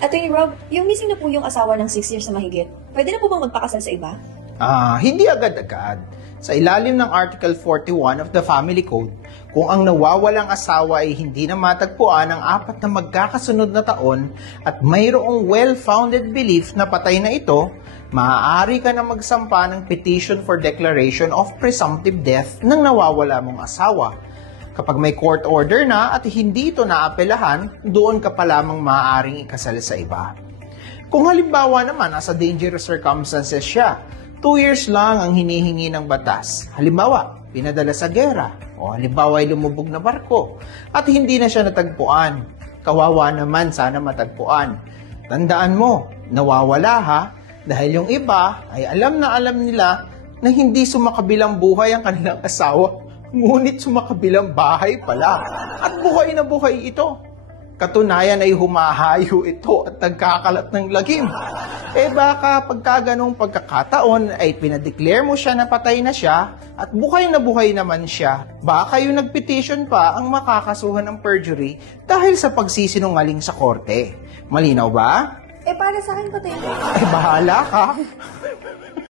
Attorney Rob, yung missing na po yung asawa ng 6 years na mahigit, pwede na po bang magpakasal sa iba? Hindi agad-agad. Sa ilalim ng Article 41 of the Family Code, kung ang nawawalang asawa ay hindi na matagpuan ng 4 na magkakasunod na taon at mayroong well-founded belief na patay na ito, maaari ka na magsampa ng petition for declaration of presumptive death ng nawawala mong asawa. Kapag may court order na at hindi ito naapelahan, doon ka pa lamang maaaring ikasal sa iba. Kung halimbawa naman nasa dangerous circumstances siya, 2 years lang ang hinihingi ng batas. Halimbawa, pinadala sa gera, o halimbawa ay lumubog na barko, at hindi na siya natagpuan. Kawawa naman, sana matagpuan. Tandaan mo, nawawala ha, dahil yung iba ay alam nila na hindi sumakabilang buhay ang kanilang asawa, ngunit sumakabilang bahay pala. At buhay na buhay ito. Katunayan ay humahayo ito at nagkakalat ng lagim. Baka pagka ganong pagkakataon ay pinadeclare mo siya na patay na siya at buhay na buhay naman siya, baka yung nagpetition pa ang makakasuhan ng perjury dahil sa pagsisinungaling sa korte. Malinaw ba? Para sa akin patay na. Bahala ka.